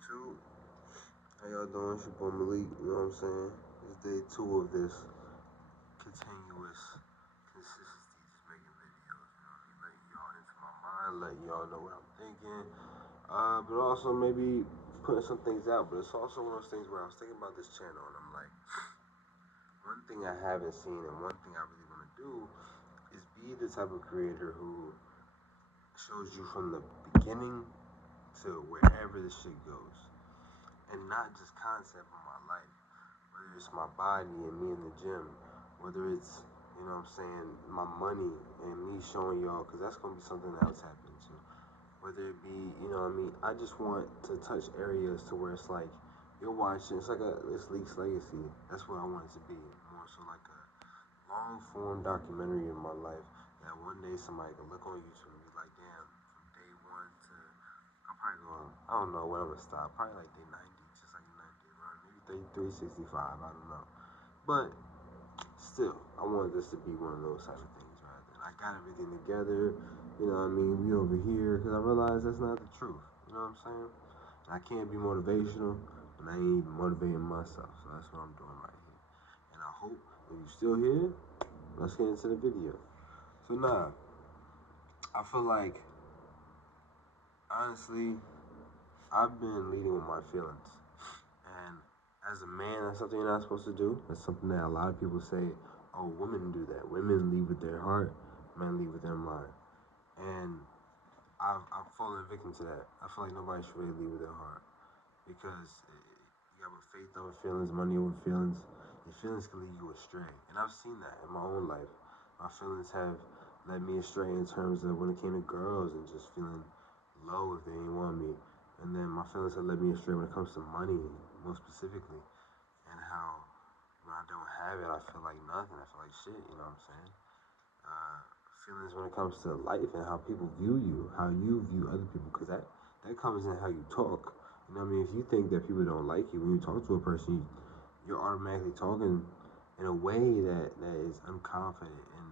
YouTube. How y'all doing? It's your boy Malik, you know what I'm saying? It's day 2 of this continuous consistency, just making videos, you know what I mean? Letting y'all into my mind, letting y'all know what I'm thinking. But also maybe putting some things out. But it's also one of those things where I was thinking about this channel and I'm like, one thing I haven't seen and one thing I really want to do is be the type of creator who shows you from the beginning to wherever this shit goes. And not just concept of my life, whether it's my body and me in the gym, whether it's, you know what I'm saying, my money and me showing y'all, because that's going to be something that I'll tap into. Whether it be, you know what I mean, I just want to touch areas to where it's like, you're watching, it's Leaks Legacy. That's what I want it to be. More so like a long form documentary in my life that one day somebody can look on YouTube and be like, damn, from day one to, I'm probably going, I don't know when I'm going to stop, probably like day 90, just like 90, around maybe 33, 65, I don't know. But still, I wanted this to be one of those type of things, right? And I got everything together, you know what I mean? We over here, because I realized that's not the truth, you know what I'm saying? And I can't be motivational, and I ain't even motivating myself, so that's what I'm doing right here. And I hope if you're still here, let's get into the video. So now, I feel like, honestly, I've been leading with my feelings. And as a man, that's something you're not supposed to do. That's something that a lot of people say, oh, women do that. Women lead with their heart, men lead with their mind. And I've fallen victim to that. I feel like nobody should really lead with their heart. Because you got faith over feelings, money over feelings. Your feelings can lead you astray. And I've seen that in my own life. My feelings have led me astray in terms of when it came to girls and just feeling low if they didn't want me. And then my feelings have led me astray when it comes to money, most specifically. And how when I don't have it, I feel like nothing. I feel like shit, you know what I'm saying? Feelings when it comes to life and how people view you, how you view other people, because that comes in how you talk. You know what I mean? If you think that people don't like you when you talk to a person, you're automatically talking in a way that is unconfident and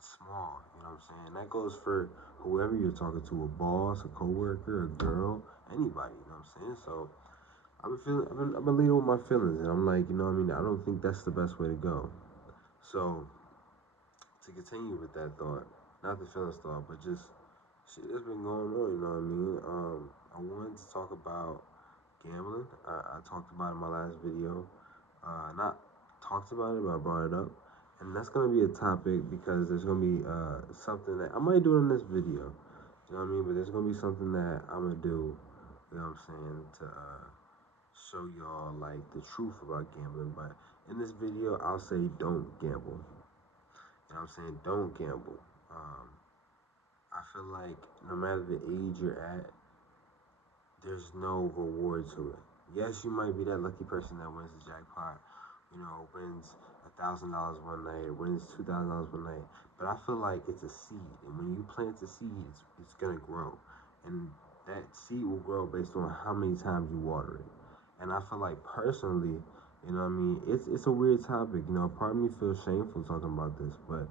small. You know what I'm saying? And that goes for whoever you're talking to, a boss, a coworker, a girl, anybody. You know what I'm saying? So I've been leading with my feelings, and I'm like, you know what I mean? I don't think that's the best way to go. So to continue with that thought, not the feelings thought, but just shit that's been going on. You know what I mean? I wanted to talk about gambling. I talked about it in my last video. Not talked about it, but I brought it up. And that's gonna be a topic because there's gonna be something that I might do in this video. You know what I mean? But there's gonna be something that I'm gonna do. You know what I'm saying? To show y'all like the truth about gambling. But in this video, I'll say don't gamble. You know what I'm saying? Don't gamble. Um, I feel like no matter the age you're at, there's no reward to it. Yes, you might be that lucky person that wins the jackpot, you know, wins $1,000 one night, wins $2,000 one night. But I feel like it's a seed, and when you plant the seed, it's gonna grow, and that seed will grow based on how many times you water it. And I feel like personally, you know what I mean, it's a weird topic. You know, part of me feels shameful talking about this, but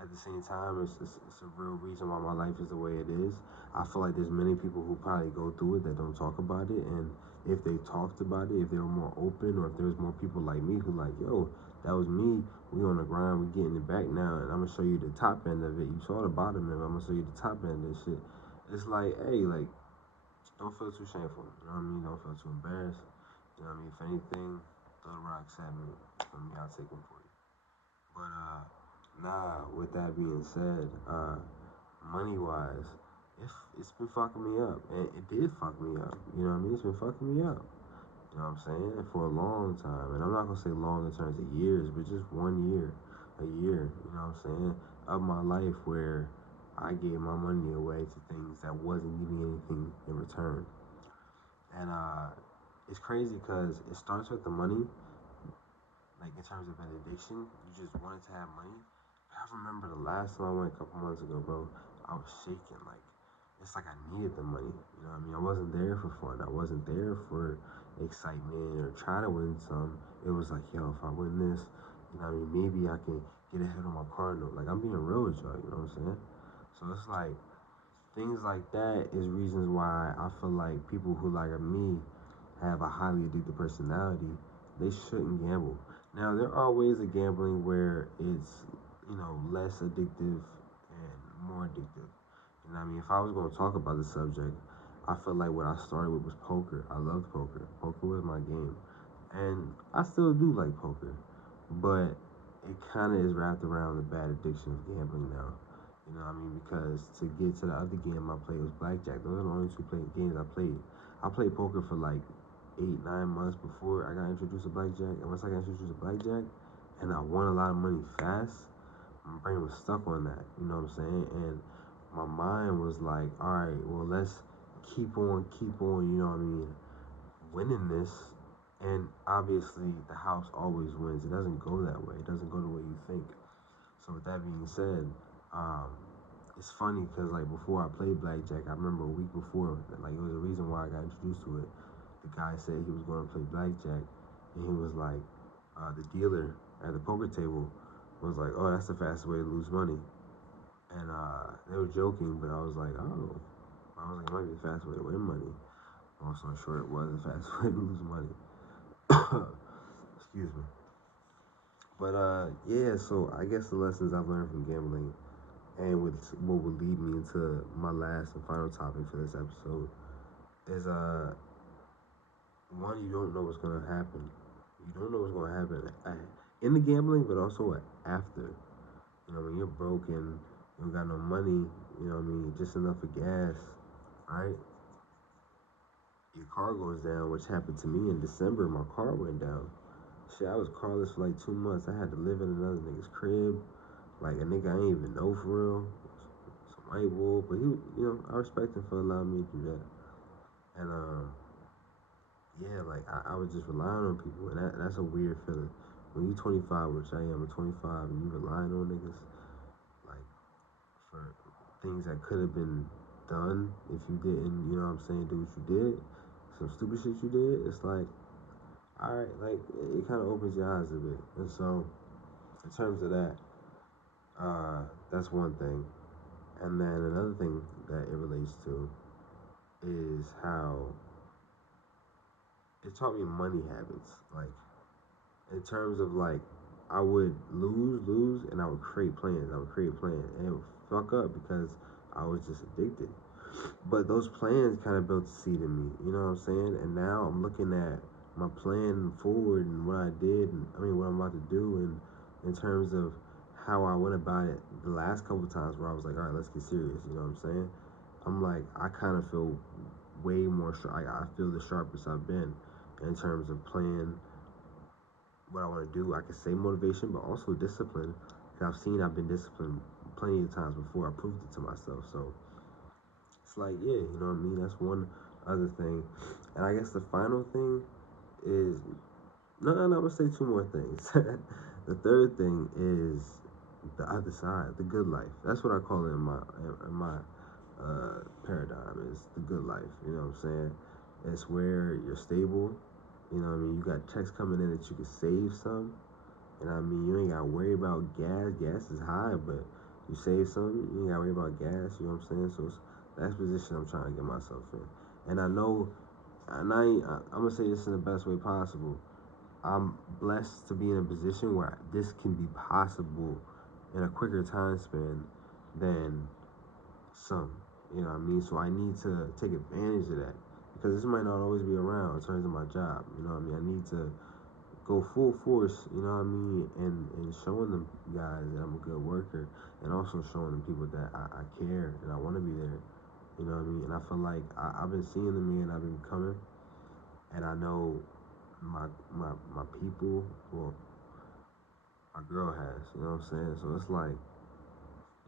at the same time, it's a real reason why my life is the way it is. I feel like there's many people who probably go through it that don't talk about it, and if they talked about it, if they were more open, or if there was more people like me who like, yo, that was me, we on the grind, we getting it back now, and I'm gonna show you the top end of it. You saw the bottom of it, I'm gonna show you the top end of this shit. It's like, hey, like, don't feel too shameful, you know what I mean? Don't feel too embarrassed, you know what I mean? If anything, throw the rocks at me, I'll take them for you. But nah, with that being said, money wise, it's been fucking me up. And it did fuck me up. You know what I mean? It's been fucking me up. You know what I'm saying? For a long time. And I'm not gonna say long in terms of years, but just 1 year, a year, you know what I'm saying? Of my life where I gave my money away to things that wasn't giving me anything in return. And it's crazy because it starts with the money, like in terms of an addiction. You just wanted to have money. I remember the last time I went a couple months ago, bro. I was shaking. Like, it's like I needed the money. You know what I mean? I wasn't there for fun. I wasn't there for excitement or try to win some. It was like, yo, if I win this, you know what I mean? Maybe I can get ahead on my car note. Like, I'm being real with y'all, you know what I'm saying? So it's like, things like that is reasons why I feel like people who like me have a highly addicted personality, they shouldn't gamble. Now there are ways of gambling where it's, less addictive and more addictive. You know what I mean? If I was going to talk about the subject, I feel like what I started with was poker. I loved poker. Poker was my game. And I still do like poker, but it kind of is wrapped around the bad addiction of gambling now. You know what I mean? Because to get to the other game I played was blackjack. Those are the only two games I played. I played poker for like 8, 9 months before I got introduced to blackjack. And once I got introduced to blackjack, and I won a lot of money fast, my brain was stuck on that. You know what I'm saying? And my mind was like, all right, well, let's keep on. You know what I mean? Winning this. And obviously, the house always wins. It doesn't go that way. It doesn't go the way you think. So with that being said, um, it's funny because like before I played blackjack, I remember a week before, like it was a reason why I got introduced to it. The guy said he was going to play blackjack, and he was like, the dealer at the poker table was like, "Oh, that's the fastest way to lose money." And they were joking, but I was like, "Oh," I was like, "It might be the fastest way to win money." Also, I'm sure it was the fastest way to lose money. Excuse me. But yeah. So I guess the lessons I've learned from gambling, and what would lead me into my last and final topic for this episode, is one, you don't know what's gonna happen. You don't know what's gonna happen in the gambling, but also after. You know, when you're broken, you don't got no money. You know what I mean? Just enough for gas, right? Your car goes down, which happened to me in December. My car went down. Shit, I was carless for like 2 months. I had to live in another nigga's crib, like a nigga I ain't even know for real. Some white boy, but I respect him for allowing me to do that. And yeah, like I was just relying on people, and that's a weird feeling. When you 25, which I am, at 25, and you relying on niggas, like for things that could have been done if you didn't, you know what I'm saying, do what you did, some stupid shit you did, it's like, all right, like it kind of opens your eyes a bit. And so, in terms of that, that's one thing. And then another thing that it relates to is how it taught me money habits. Like in terms of like I would lose, and I would create plans. I would create plans, and it would fuck up because I was just addicted. But those plans kind of built a seed in me. You know what I'm saying? And now I'm looking at my plan forward and what I did, and I mean what I'm about to do, and in terms of how I went about it the last couple of times where I was like, all right, let's get serious. You know what I'm saying? I'm like, I kind of feel way more sharp. I feel the sharpest I've been in terms of playing what I want to do. I can say motivation, but also discipline. Cause I've been disciplined plenty of times before. I proved it to myself. So it's like, yeah, you know what I mean? That's one other thing. And I guess the final thing is, no, I'm gonna say two more things. The third thing is the other side, the good life. That's what I call it in my paradigm, is the good life. You know what I'm saying? It's where you're stable. You know what I mean? You got checks coming in that you can save some. And I mean, you ain't gotta worry about gas. Gas is high, but you save some, you ain't gotta worry about gas. You know what I'm saying? So that's the position I'm trying to get myself in. And I know, I'm gonna say this in the best way possible. I'm blessed to be in a position where this can be possible in a quicker time span than some. You know what I mean? So I need to take advantage of that because this might not always be around in terms of my job. You know what I mean? I need to go full force, you know what I mean, and showing them guys that I'm a good worker, and also showing them people that I care and I want to be there, you know what I mean. And I feel like I've been seeing the man I've been becoming, and I know my people, well, my girl has, you know what I'm saying. So it's like,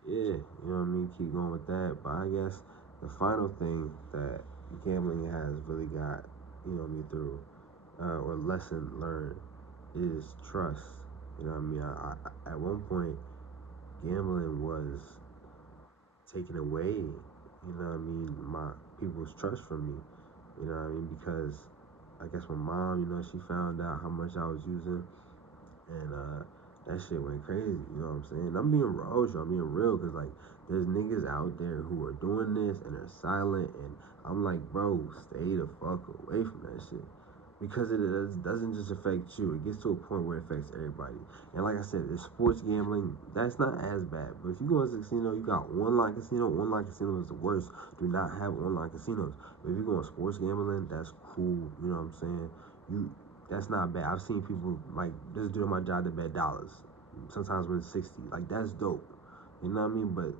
yeah, you know what I mean. Keep going with that, but I guess the final thing that gambling has really got, me through, or lesson learned, is trust. You know what I mean? At one point, gambling was taking away, you know what I mean, my people's trust from me. You know what I mean? Because I guess my mom, she found out how much I was using, and that shit went crazy. You know what I'm saying? I'm being raw, I'm being real, because like there's niggas out there who are doing this and they're silent, and I'm like, bro, stay the fuck away from that shit. because doesn't just affect you. It gets to a point where it affects everybody. And like I said, it's sports gambling. That's not as bad. But if you go to a casino, you got online casino. Online casino is the worst. Do not have online casinos. But if you go on sports gambling, that's cool. You know what I'm saying? You That's not bad. I've seen people like this dude at my job that bet dollars. Sometimes when it's 60. Like that's dope. You know what I mean? But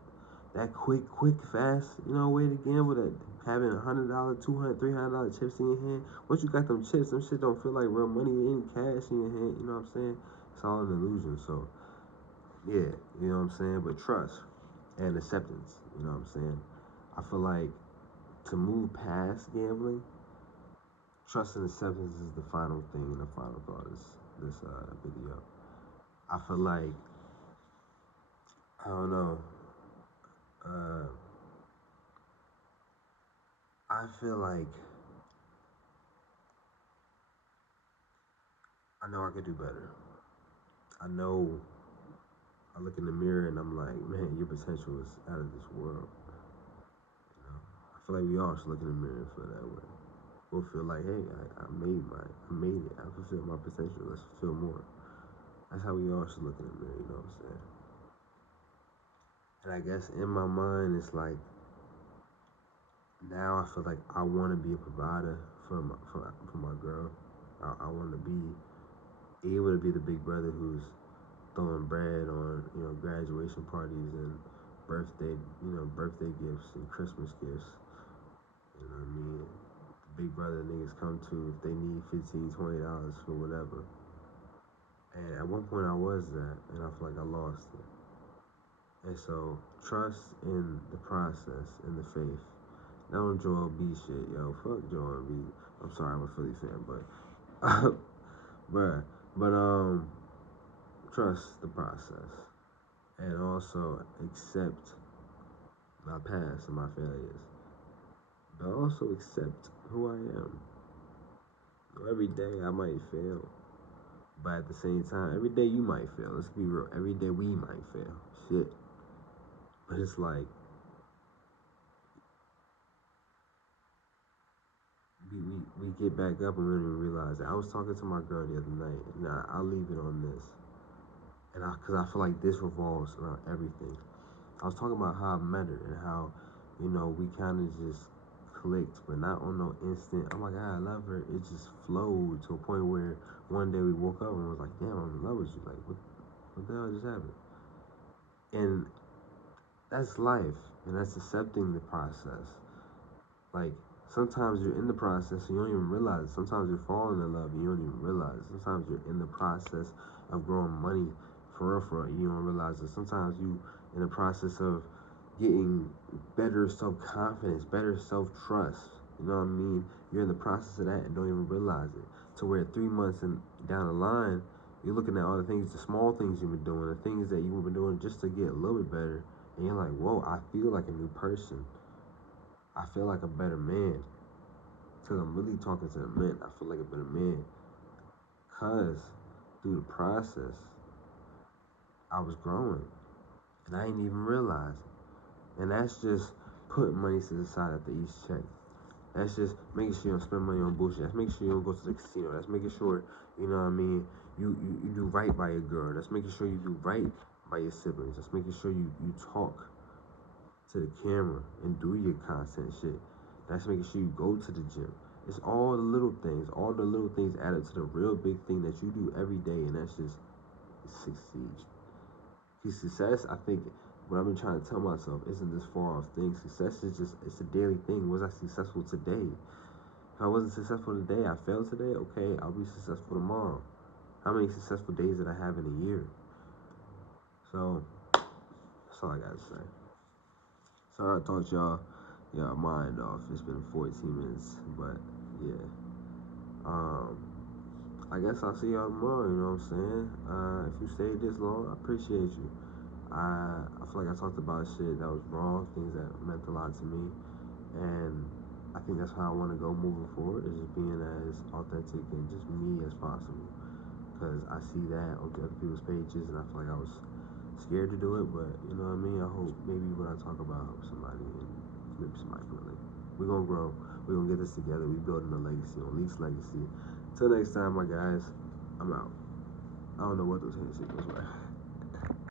that quick, fast, way to gamble, that having $100, $200, $300 chips in your hand. Once you got them chips, them shit don't feel like real money. Any cash in your hand, you know what I'm saying? It's all an illusion. So yeah, you know what I'm saying. But trust and acceptance, you know what I'm saying. I feel like to move past gambling, trust and acceptance is the final thing and the final thought of this video. I feel like I don't know. Uh, I feel like I know I could do better. I know I look in the mirror and I'm like, man, your potential is out of this world. I feel like we all should look in the mirror and feel that way. We'll feel like, hey, I made it. I fulfilled my potential. Let's fulfill more. That's how we all should look in the mirror. You know what I'm saying? And I guess in my mind, it's like now I feel like I want to be a provider for my girl. I want to be able to be the big brother who's throwing bread on graduation parties and birthday gifts and Christmas gifts. You know what I mean? The big brother niggas come to if they need $15, $20 for whatever. And at one point I was that, and I feel like I lost it. And so trust in the process and the faith. Not on Joel B shit, yo. Fuck Joel B. I'm sorry, I'm a Philly fan, but bruh. But trust the process. And also accept my past and my failures. But also accept who I am. Every day I might fail. But at the same time, every day you might fail. Let's be real. Every day we might fail. Shit. But it's like we get back up and we don't even realize it. I was talking to my girl the other night, and I'll leave it on this. And because I feel like this revolves around everything. I was talking about how I met her and how, we kind of just clicked, but not on no instant. Oh my God, I love her. It just flowed to a point where one day we woke up and was like, damn, I'm in love with you. Like, what the hell just happened? And that's life, and that's accepting the process. Like, sometimes you're in the process and you don't even realize it. Sometimes you're falling in love and you don't even realize it. Sometimes you're in the process of growing money for real, you don't realize it. Sometimes you in the process of getting better self-confidence, better self-trust. You know what I mean? You're in the process of that and don't even realize it. To where 3 months down the line, you're looking at all the things, the small things you've been doing, the things that you've been doing just to get a little bit better. And you're like, whoa, I feel like a new person. I feel like a better man. Because I'm really talking to the men. I feel like a better man. Because through the process, I was growing. And I didn't even realize it. And that's just putting money to the side after each check. That's just making sure you don't spend money on bullshit. That's making sure you don't go to the casino. That's making sure, you know what I mean, you do right by your girl. That's making sure you do right by your siblings. That's making sure you talk to the camera and do your content shit. That's making sure you go to the gym. It's all the little things. All the little things add up to the real big thing that you do every day, and that's just succeed. Success, I think, what I've been trying to tell myself isn't this far off thing. Success is just, it's a daily thing. Was I successful today? If I wasn't successful today, I failed today, okay, I'll be successful tomorrow. How many successful days did I have in a year? So, that's all I gotta say. Sorry I talked y'all mind off. It's been 14 minutes, but yeah. I guess I'll see y'all tomorrow, you know what I'm saying? If you stayed this long, I appreciate you. I feel like I talked about shit that was wrong, things that meant a lot to me, and I think that's how I want to go moving forward, is just being as authentic and just me as possible, because I see that on other people's pages, and I feel like I was scared to do it, but you know what I mean? I hope maybe what I talk about helps somebody, and maybe somebody can relate. We're gonna grow. We're gonna get this together. We building a legacy, on Leaks Legacy. Till next time, my guys. I'm out. I don't know what those hand signals were.